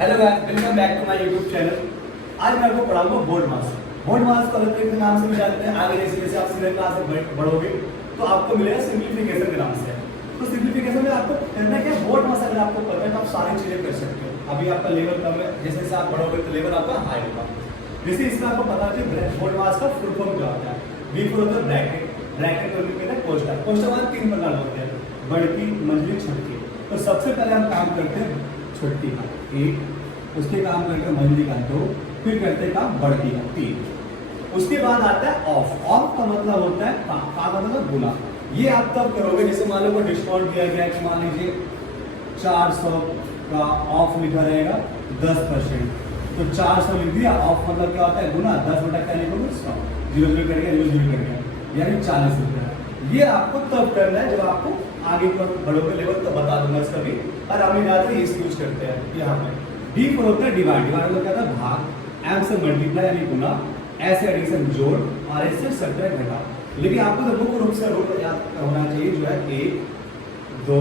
Hello guys, welcome back to my YouTube channel. आज मैं आपको पढ़ाऊंगा बोर्ड मास। बोर्ड मास को अलग तरीके के नाम से भी जानते हैं। आगे जैसे जैसे आप सीनियर क्लास में बढ़ोगे तो आपको मिलेगा सिंप्लीफिकेशन के नाम से। तो सिंप्लीफिकेशन में आपको करना क्या है, बोर्ड मास अगर आपको पता है तो आप सारी चीजें कर सकते हो। अभी आपका लेवल कम है, जैसे जैसे आप बढ़ोगे तो लेवल आपका हाई होगा। जैसे इसमें आपको पता है बोर्ड मास का फुल फॉर्म क्या होता है। बी फॉर होता है ब्रैकेट, ब्रैकेट को कहते हैं कोष्ठक। कोष्ठक में तीन प्रकार होते हैं, बढ़ती, मंझली, छटकी। तो सबसे पहले हम काम करते हैं छटकी का एक, उसके काम करके मंझली का दो, फिर करते काम बढ़ती का तीन। उसके बाद आता है ऑफ। ऑफ का मतलब होता है का मतलब गुना। ये आप तब करोगे जैसे मान लो कोई डिस्काउंट दिया गया है कि मान लीजिए 400 का ऑफ लिखा रहेगा 10%, तो 400 लिख दिया। ऑफ मतलब क्या होता है गुना, 10 बटा क्या लिखोगे 100, 0 0 कर गया, 0 0 कर गया, यानी 40 रुपया। ये आपको तब करना है जब आपको आगे बढ़ोगे लेवल, तो बता दूंगा इसका भी। और हम यहाँ इस यूज करते हैं यहाँ पे। डी पर होता है डिवाइड। डिवाइड मतलब क्या था भाग, एम से मल्टीप्लाई यानी गुना, ऐसे एडिशन जोड़, और ऐसे सब्ट्रैक्ट घटा। लेकिन आपको तो मुख्य रूप से रूल याद होना चाहिए जो है 1 2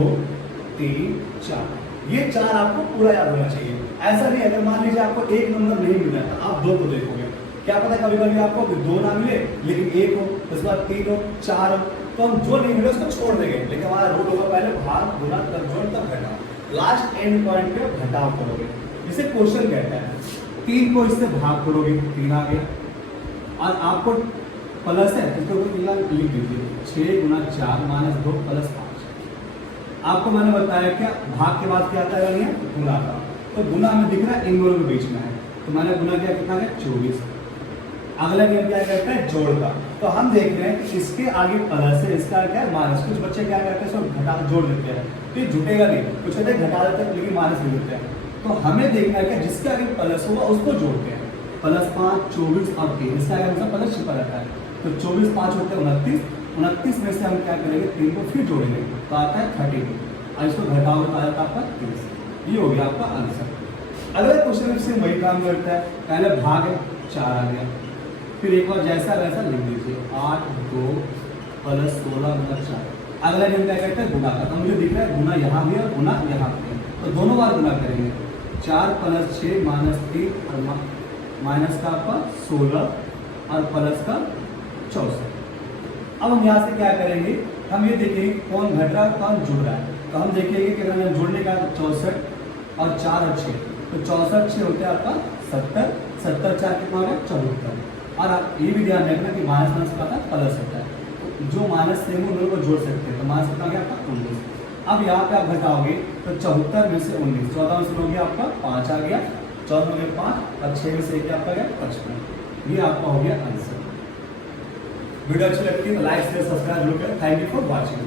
3 4। ये 4 आपको पूरा याद होना चाहिए। ऐसा नहीं अगर मान लीजिए आपको एक नंबर नहीं मिला तो आप 2 को देखोगे, क्या पता कभी कभी आपको 2 ना मिले लेकिन 1 हो, उसके बाद 3 हो, 4 हो, तो हम जो नहीं मिले उसको छोड़ देंगे। लेकिन हमारा रूल होगा पहले भाग, गुना, तब जोड़, तब घटा। लास्ट एंड पॉइंट पे घटाव करोगे, जिसे क्वेश्चन कहता है। 3 को इससे भाग करोगे, 3 आ गया, और आपको प्लस है इसको लिख दीजिए 6 गुना 4 माइनस 2 प्लस 5। आपको मैंने बताया क्या भाग के बाद क्या आता है गुना का, तो गुना में दिख रहा है इन दोनों के बीच में है, तो मैंने गुना किया कितना है 24। अगला नियम क्या करता है जोड़ का। तो हम देख रहे हैं कि इसके आगे प्लस है, इसका क्या है माइनस। कुछ बच्चे क्या करते हैं सब घटा जोड़ देते हैं, तो ये जुटेगा नहीं, कुछ कहते हैं घटा देते हैं लेकिन माइनस नहीं देते हैं। तो हमें देखना है कि जिसके आगे प्लस होगा उसको जोड़ते हैं। प्लस 5 24 और 3, इसका आगे मतलब प्लस छिपा रहता है, तो 24 5 होते हैं 29। 29 में से हम क्या करेंगे 3 को फिर जोड़ेंगे तो आता है 32, और इसको घटाओगे तो आता है आपका 30। ये हो गया आपका आंसर। अगला क्वेश्चन से वही काम करता है, पहले भाग है 4 आ गया, फिर एक बार जैसा वैसा लिख दीजिए 8 2 प्लस 16 मतलब 4। अगला नियम क्या कहता है गुना का। तो मुझे दिख रहा है गुना यहाँ भी और गुना यहाँ भी है, तो दोनों बार गुना करेंगे। 4 प्लस 6 माइनस 3 और माइनस का आपका 16 और प्लस का 64। अब हम यहाँ से क्या करेंगे, हम ये देखेंगे कौन घट रहा है कौन जुड़ रहा है। तो हम देखेंगे कि अगर जोड़ने का 64 और 4 और 6, तो 64 6 होते हैं आपका 70, 70 4 कितना हो गया 74। और आप ये भी ध्यान रखना कि माइनस माइनस का प्लस होता है, तो जो माइनस सेम उन दोनों को जोड़ सकते हैं। तो माइनस कितना गया आपका 19। अब यहाँ पे आप घटाओगे तो 74 में से 19, 14 में से हो गया आपका 5 आ गया, 14 में 5 और 6 में से एक आपका गया 55। ये आपका हो गया आंसर। वीडियो अच्छी लगती है तो लाइक शेयर सब्सक्राइब जरूर करें। Thank you for watching.